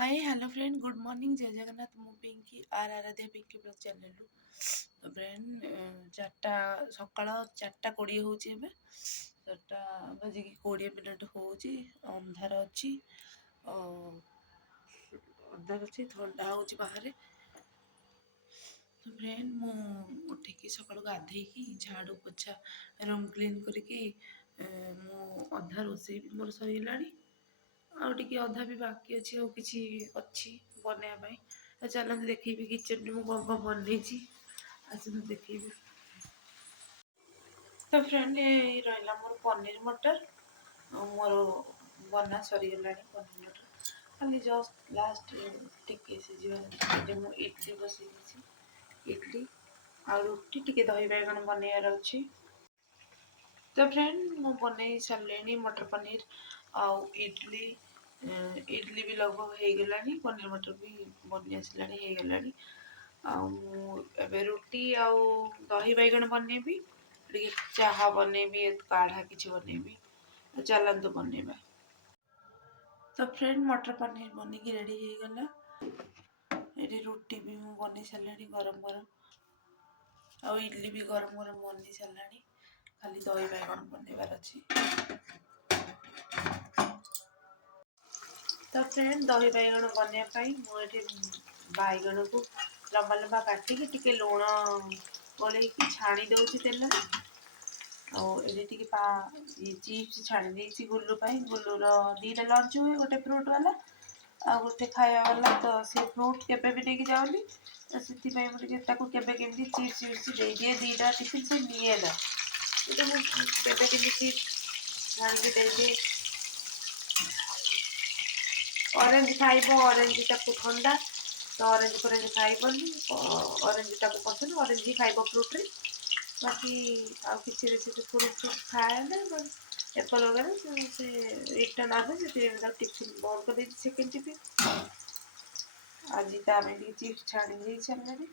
हाय hello friend good morning Jai Jagannath मु पिंकी आर Aaradhya Pinky blog channel तो फ्रेंड चार्टा सकाळ 4:20 होची एबे 4टा बजे की 20 मिनट होची अंधार अछि अंधार अछि ठंडा होची बाहर तो फ्रेंड मु उठिकी सकाळु गाधेई की झाड़ू पोछा रूम क्लीन करके मु अधा रोषेई मोर सरीलाणी आउ टिके अधा भी बाकी अच्छी और किसी अच्छी बनया भाई तो चलते देखी किचन में कौन कौन बनई आसते देखी तो फ्रेंड ये रहा मोर पनीर मटर मोर बना सरीगला पनीर मटर खाली जस्ट लास्ट टिके सीझे मु इडली बसई इडली आ रुटी टिके दही बैगन बनइबार अच्छी तो फ्रेंड मु बनई सारे मटर पनीर आउ इडली इडली भी लगभग हो गलानी पनीर मटर भी बनी आसलानी हो गलानी आबे रुटी आउ दही बैगन बनैबी चाहा बनैबी काढ़ा किसी बनैबी तो चलतु बनैबा तो फ्रेंड मटर पनीर बनिकी रेडी हो गला ये रुटी भी मु बनी सारे गरम गरम आ इडली भी गरम गरम बनी सारा खाली दही बैगन बनइबार अच्छी तो फ्रेंड दही बैगन बनवाई मुझे बैगन को लंबा लंबा काटिकी टिके लुण गोल छाणी दौर तेल ये चिप्स छाणी देती गुल्लू गुल्लूर 2टा लंच हुए गोटे फ्रूट वाला आ गोटे खाया वाला तो से फ्रूट केबे भी लेके जाऊनी तो से केबे चिप्स विप्स दे दिए 2टा टिफिन से निएला तो केबे चिप्स छाणी दे दिए ऑरेंज खाइब ऑरेंज टाको ठंडा तो ऑरेंज फरेंज खाइबनी ऑरेंज टाको पसंद ऑरेंज ही खाइब फ्रूट रे बाकी आ किसी रेसिपी फ्रूट फ्रूट खाए ना एप्पल वगैरह से रिटर्न आसे से टिफिन बंद कर देती सेकेंड टिफिन आज तामें चिप्स छाणी दे सारे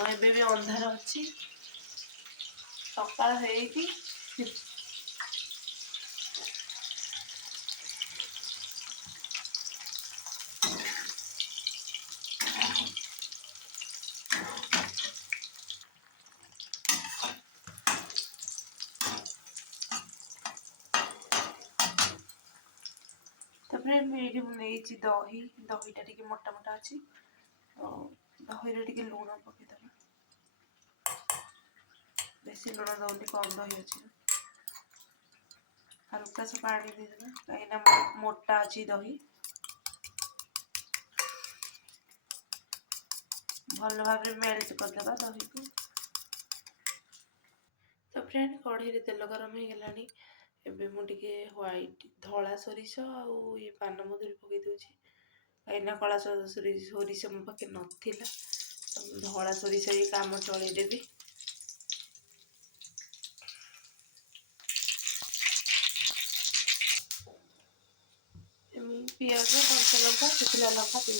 और एबे भी अंधार अच्छी सकाळ हेकी तापर ये नहीं दही दहीटा टिके मोटा मोटा अच्छी दही टिके लुण पकेदबा बेसी लुण दौनी कम दही अच्छी हल्का सा पानी देदेबा कहीं मोटा अच्छी दही भल भाव मेल्ट करदेबा दही को तो फ्रेंड कढ़ई तेल गरम हो गलानी एबे मु टिके व्हाइट धला सोरिष आउ ये पान मधुरी पकई दूची कहीं कला सोरिष मो पाखे नथिला तो धला सोरिष ये काम चलईदेवी पियाज कंचा लंका शुखला लंका दे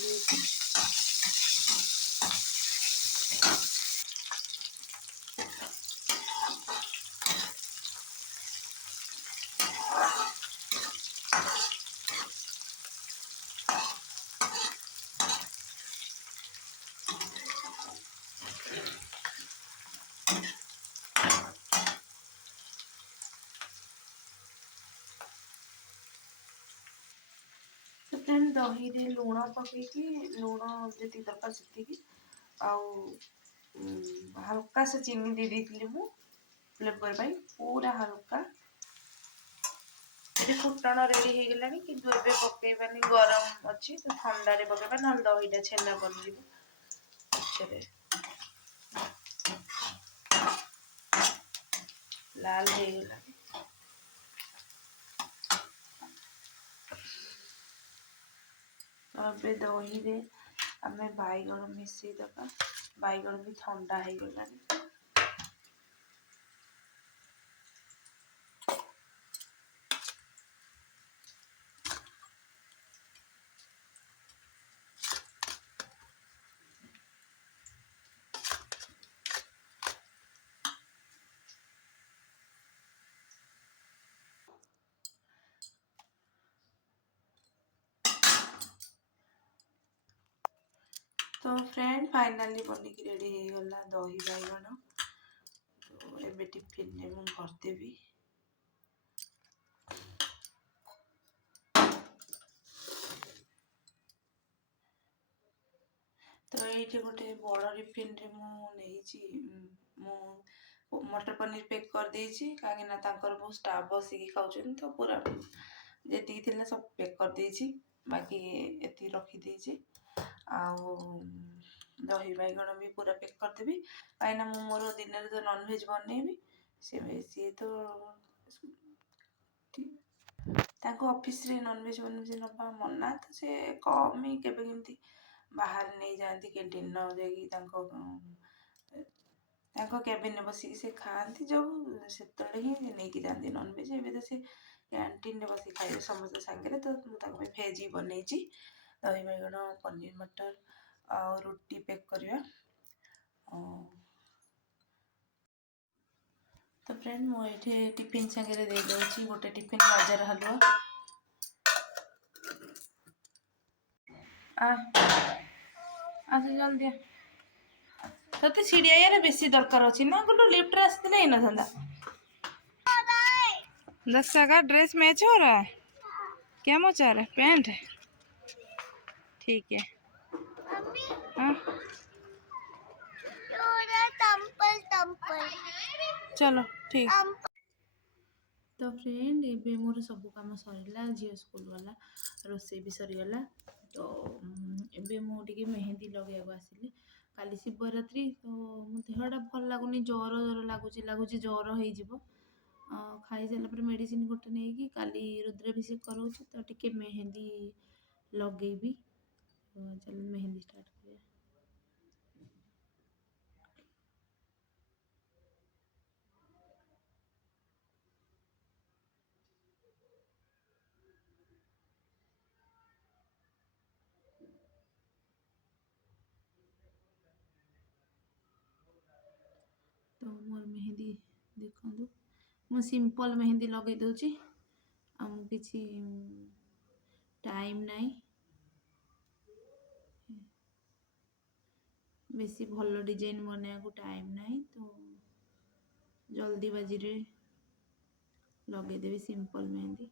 तो फ्रेंड दही रे लुण पकईकी लुण जी दरकार से हल्का से चीनी दे दी मु फ्लेवर पाई पूरा हल्का ये फुटण रेडी हो गलानी किंतु एबे पकेबानी गरम अच्छी तो ठंडा रे पकेबा ना दहीटा छेना बन लाल हो गलानी तो ए दही रे आमे बैगन मिसई दबा बैगन भी ठंडा हो गलानी तो फ्रेंड फाइनाली बनिकी रेडी होगला दही बाइगण। तो एबे टिफिन रे मु भरदेवी। तो ये गोटे बड़ टिफिन रे मु मटर पनीर पैक कर देछि काहे ना तांकर बहुत स्टाफ बसिकी खाउछन। तो पूरा जेती थिला सब पैक कर देछि, बाकी एती रखी देछि। आउ दही बाइगण भी पूरा पैक करदेवी काहे ना मु मोर दिन रे तो नॉन वेज बनेबी। सी तो तांको ऑफिस रे नॉन वेज नबा मना, तो से कम ही केबे केमती बाहर नहीं जाती कैंटीन न जाकि कैबिन में बसिक से खाती जो से ही नहीं जाती नॉनवेज। एवं तो से कैंटीन बस खाए समस्त सागर। तो भेज ही बनई दही बैगण पनीर मटर आ रोटी पैक करवा। तो फ्रेंड मुझे टिफिन सागर दे दूसरी गोटे टिफिन गाजर हलवा। जल्दी तो सीढ़िया बेसी दरकार अच्छी ना गोटे लिफ्ट आसते ही ना था। 10 का ड्रेस मैच हो रहा है। क्या मचा रहा है? पैंट ठीक है। हाँ चलो ठीक। तो फ्रेंड एबे मोर सब काम सरला, झील स्कूल वाला रोसे भी सरीगला। तो एबे मुझे मेहंदी लगे आसली। काली शिवरात्रि तो मो देहटा भल लगुनि, ज्वर ज्वर लगुच ज्वर हो खाई सारा मेडिसिन गोटे नहीं काली रुद्राभिषेक कराऊँ। तो टिके मेहंदी लगेबी। चल मेहंदी स्टार्ट करिया। तो मोर मेहंदी देखु मु सिंपल मेहंदी लगे दूची। किसी टाइम नहीं, बेसी भल डिजाइन बनाया को टाइम नहीं। तो जल्दी बाजी रे लगेदेवी सिंपल मेहंदी।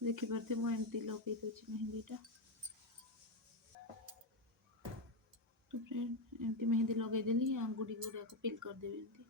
देखिपे मुझे लगे दूसरी मेहंदीटा। तो फ्रेंड एमती मेहंदी लगेदेली आंगुठी गुड़ा को फिल करदेवी एमती।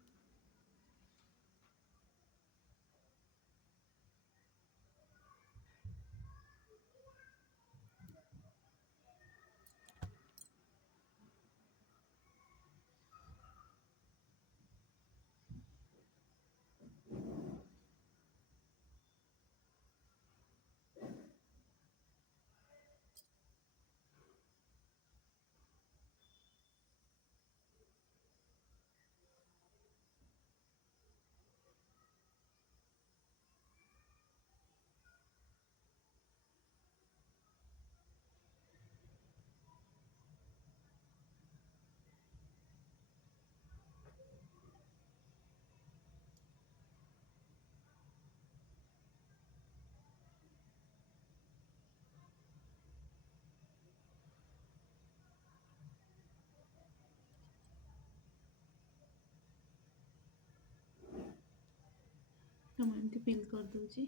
तो मुझे फिल कर दूची।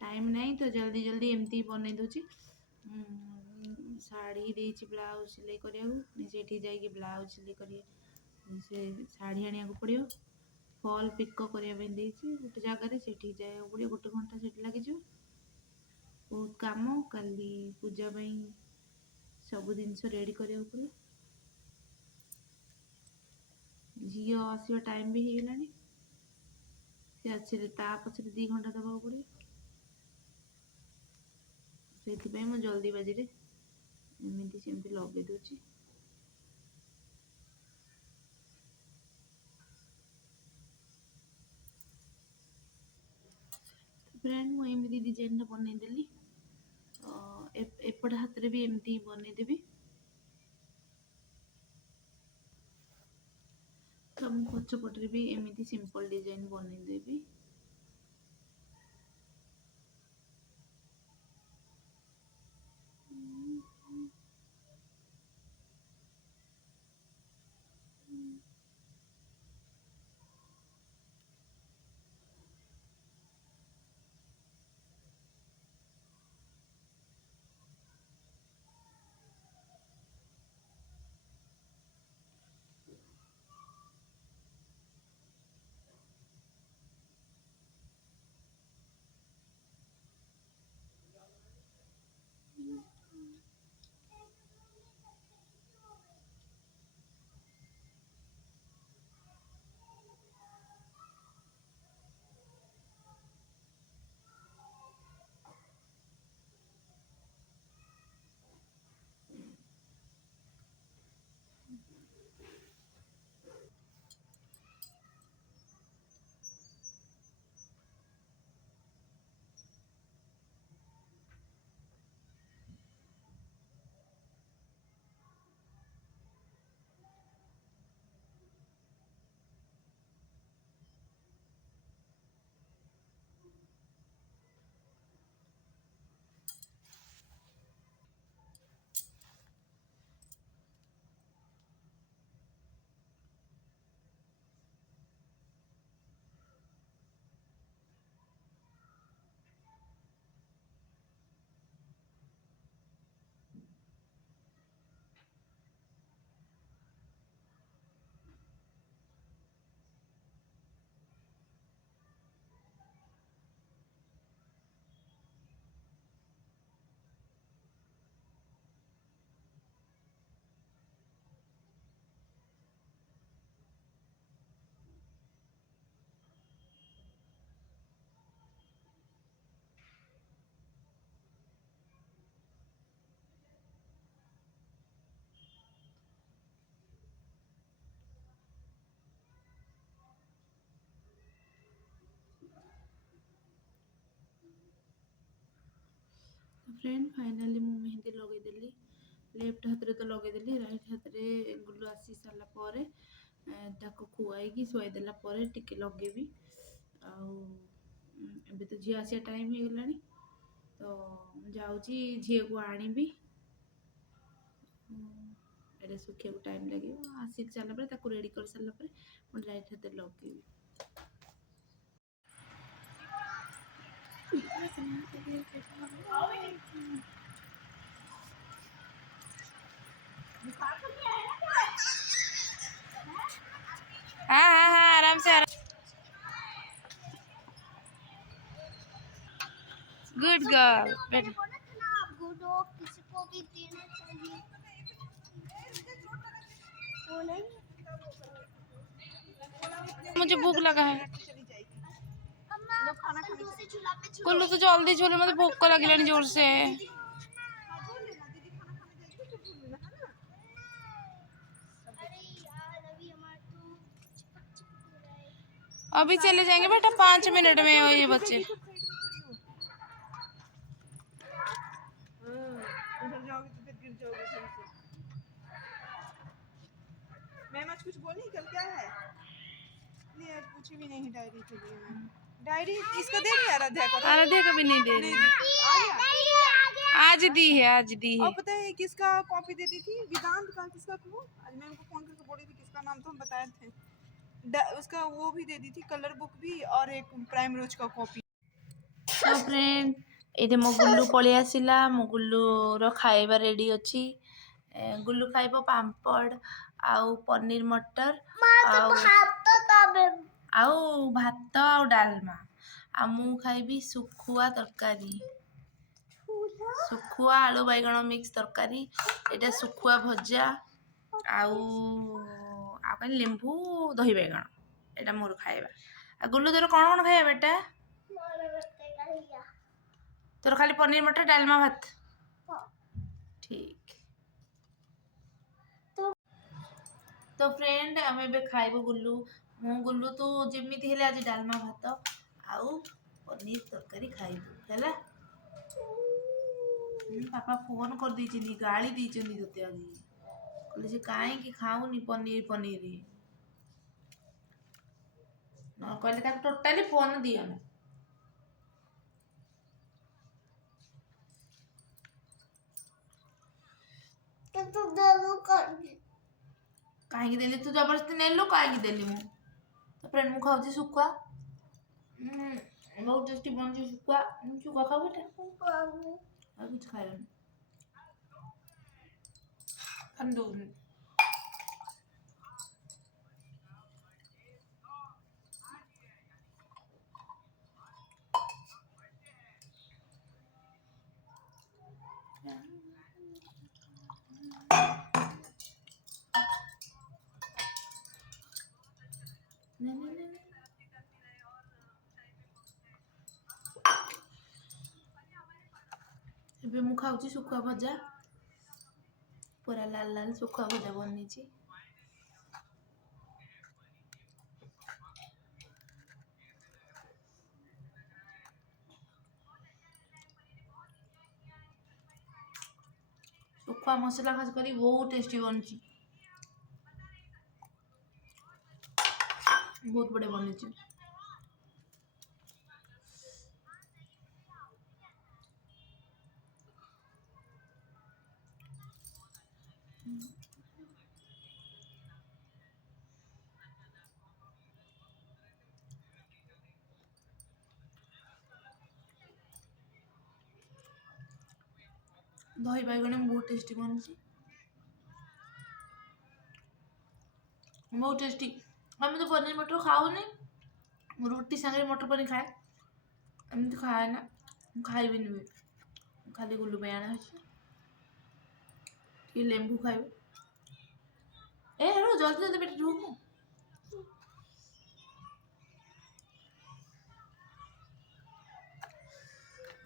टाइम नहीं तो जल्दी जल्दी एमती बन दूची। शाढ़ी देती ब्लाउज सिलाई करने जाकि ब्लाउज सिलाई कर शाढ़ी आने पड़ो। फॉल पिक करने गोटे जगार से जाए पड़ो, गोटे घंटा से लगे बहुत कम। काली पूजा सब जिनस रेडी करा पड़ो। झी आसवा टाइम भी हो गलानी, सी आसले पचर 2 घंटा दबा पड़ो। से मु जल्दी बाजी रे एमती सेमती लगे दूची। फ्रेंड मुझे डिजाइन बनईदेली। एपट हाथ रे भी एमती बनईदेवी। ମୁଁ ପଛପଟରେ ବି ଏମିତି ସିମ୍ପଲ୍ ଡିଜାଇନ୍ ବନେଇଦେବି। फ्रेंड फाइनाली मु मेहंदी लगेदेली। लेफ्ट हाथ रे तो लगेदेली, राइट हाथ रे गुल्लू आसी सारा पर ताको खुआई शुआईदेला टिके लगेबी। आबे तो झी आसिया टाइम हो गलानी तो जाऊँगी झी को आनिबी। एटा सुखिया को टाइम लगे आसिक सारा पर ताको रेडी कर सारा पर मैं राइट हाथ लगेबी। हाँ हाँ हाँ आराम से गुड गर्ल बेटा। किसी को भी देना चाहिए वो नहीं। मुझे भूख लगा है। अम्मा दूसरे चूल्हा पे कुल्लू तो जल्दी छोले, मुझे भूख को लगी जोर से। अरे यार अभी हमारा तो चिपक हो रहा है। अभी चले जाएंगे बेटा 5 मिनट में हो ये बच्चे। उधर जाओगे तो फिर गिर जाओगे फिर से। मैम आज कुछ बोली कल क्या है? नहीं आज कुछ भी नहीं डायरी के लिए मैम। डायरी इसका दे दिया आराध्या को? आराध्या का भी नहीं दे रही। आज दी है, आज दी है। और पता है किसका कॉपी दे दी थी? वेदांत का किसका था? आज मैम को फोन करके बोली थी किसका नाम तो हम बताए थे। उसका वो भी दे दी थी, कलर बुक भी और एक प्राइम रोज का कॉपी। तो फ्रेंड ये मो गुल्लू पलि आसिला। मो गुल्लू रो खाइबा रेडी अच्छी। गुल्लू खाइबो पाम्पड़ आउ पनीर मटर आउ भात आउ डालमा। आ मु खाइबी सुखुआ तरकारी, सुखुआ आलू बैगण मिक्स तरकारी। एटा सुखुआ भजा आउ लेंबू दही बैगण। एटा मोर खाइबा। आ गुल्लू तोर कौन खाइबा बेटा? तोर खाली पनीर मटर डालमा भात? ठीक। तो फ्रेंड आम ए खाइबू गुल्लू मु गुल्लू तू जमीती हेले आज डालमा भात आउ पनीर तरकारी खाइबू हैला। पापा फोन कर दी गाड़ी दी तोते आज कहले से काहे कि खाऊनी पनीर पनीर। न कहले ताको टोटाली फोन दियो ना तो दालू कर कहीं देली तू जबरदस्ती नेलु कहीं देली मु तो फ्रेंड मु खाऊची सुखा बहुत टेस्टी बनची सुखा सुखा खाऊ बेटा और कुछ खाए हम दो ଏବେ ମୁଁ ଖାଉଛି ଶୁଖୁଆ ଭଜା ପୁରା ଲାଲ ଲାଲ ଶୁଖୁଆ ଭଜା ବନେଇଛି ଶୁଖୁଆ ମସଲା ଖାସ କରି ବହୁତ ଟେଷ୍ଟି ବନିଛି ବହୁତ ବଢିଆ ବନେଇଛି दही बाइगण बहुत टेस्टी बनिଛି बहुत टेस्टी ଆମେ ତ ପନିର ମଟର ଖାଉନି ମୁଁ ରୁଟି ସାଙ୍ଗରେ ମଟର ପନିର ଖାଏ ଏମିତି ଖାଏ ନା ମୁଁ ଖାଇବିନି ବି ଖାଲି ଗୁଲୁ ପାଇଁ ଆଣା ଅଛି ଟିକେ ଲେମ୍ବୁ ଖାଇବେ ए हेलो जल्दी जल्दी बेटा रुक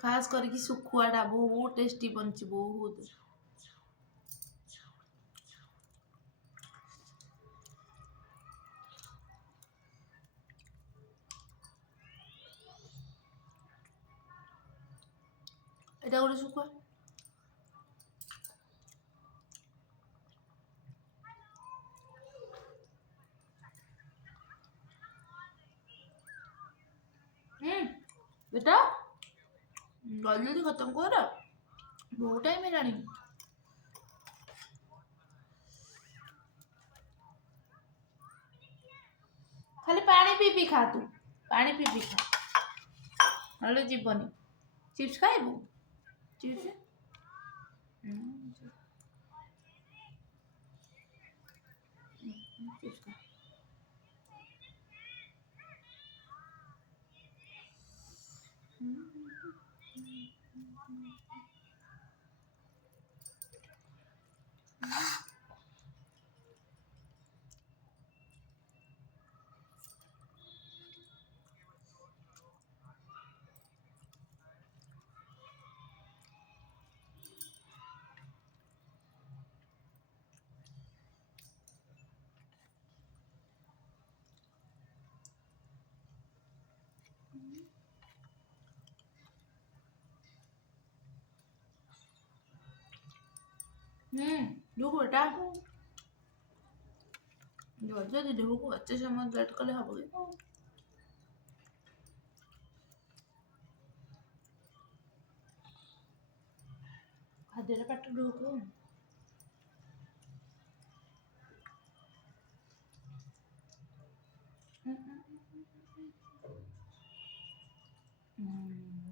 खास करके सुखुआटा बहुत टेस्टी बनची बहुत এটা গোটে শুকুয়া बेटा जल्दी जल्दी खत्म कर बहुत टाइम है खाली पानी पी पी खा तू पानी पी पी खा नले जीवनी चिप्स खाइबू चिप्स चिप्स खा रुक बेटा जल्दी जल्दी रुक अच्छे से मत लेट कले हबगे खाद्य पेट रुक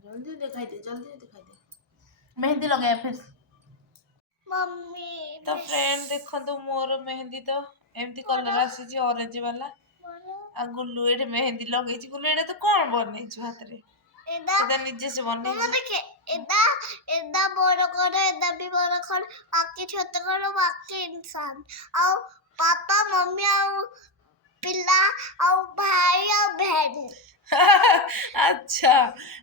जल्दी दिखाई दे मेहंदी लगाया फिर मम्मी तो फ्रेंड देखो तो मोर मेहंदी तो एमती कलर आसी ऑरेंज वाला आ गुल्लू एठे मेहंदी लगेछि गुल्लू एटा तो कोन बनेछु हाथ रे एदा निजे से मम्मा बनेछि देखे एदा एदा बड़ करो एदा भी बड़ करो बाकी छोट करो बाकी इंसान और पापा मम्मी और पिल्ला और भाई और बहन अच्छा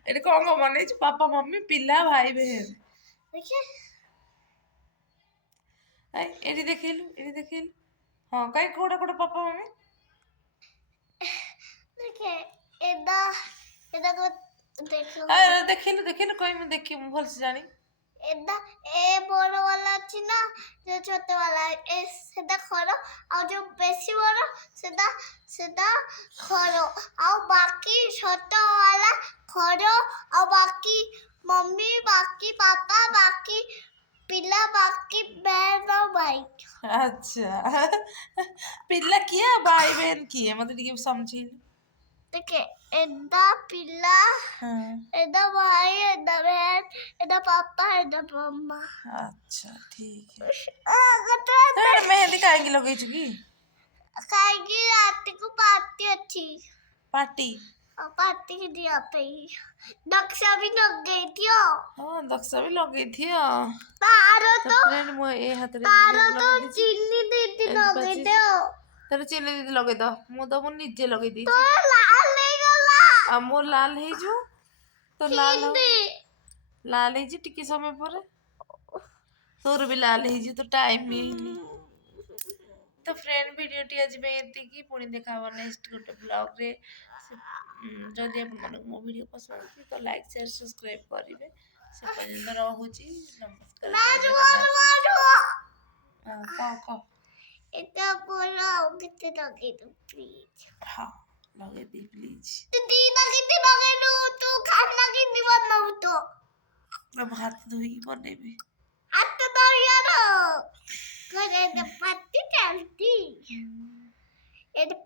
एटा कोन को बनेछि पापा मम्मी पिल्ला भाई बहन देखिए एटी देखिलु हां काई कोडा कोडा पापा मम्मी देखिए एदा एदा को देखो अरे देखिलु कोई मैं देखि भल से जानी ଏଟା ଏ ବଡ ବାଲା ଅଛି ନା ଯୋଉ ଛୋଟ ବାଲା ଏ ସେଟା ଖର ଆଉ ଯୋଉ ବେଶୀ ବଡ ସେଟା ସେଟା ଖର ଆଉ ବାକି ଛୋଟ ବାଲା ଖର ଆଉ ବାକି मम्मी बाकी पापा बाकी पिला बाकी बहन और भाई अच्छा पिला किए भाई बहन किए मते टिके समझी देखिए एदा पिला हाँ एदा भाई एदा बहन एदा पापा एदा मम्मा अच्छा ठीक है तो तेरे मेहंदी काहे लगे की काहेकि रात को पार्टी अच्छी पार्टी और पार्टी की दिया पे नक्शा भी लग गई थी हाँ दक्षा भी लगे थी तारो तो फ्रेंड मो ए हाथ रे तारो तो लगे दी चीनी दीदी एंड लग गई पच्चीस। थे तेरे चिल्ली दीदी लगे दो मु तो मु निजे लगे दी तो लाल नहीं गला आ मो लाल हे जो तो लाल हो हिंदी लाल हे जी टिके समय पर तोर भी लाल हे जी तो टाइम ही नहीं तो फ्रेंड वीडियो टी आज पे एतिकी पुणी देखा हवा नेक्स्ट गोटे ब्लॉग रे जदि आप मन मो वीडियो पसंद की तो लाइक शेयर सब्सक्राइब करिवे से पर्यंत रहूची नमस्कार जय जगन्नाथ। कह इतना बोला कितने लगे तो प्लीज हाँ लगे दी प्लीज तो दीना कितने लगे तो खाना कितनी बनाऊं तो अब हाथ धोई बनेबे आता तो यार करे तो पत्ती चलती ये तो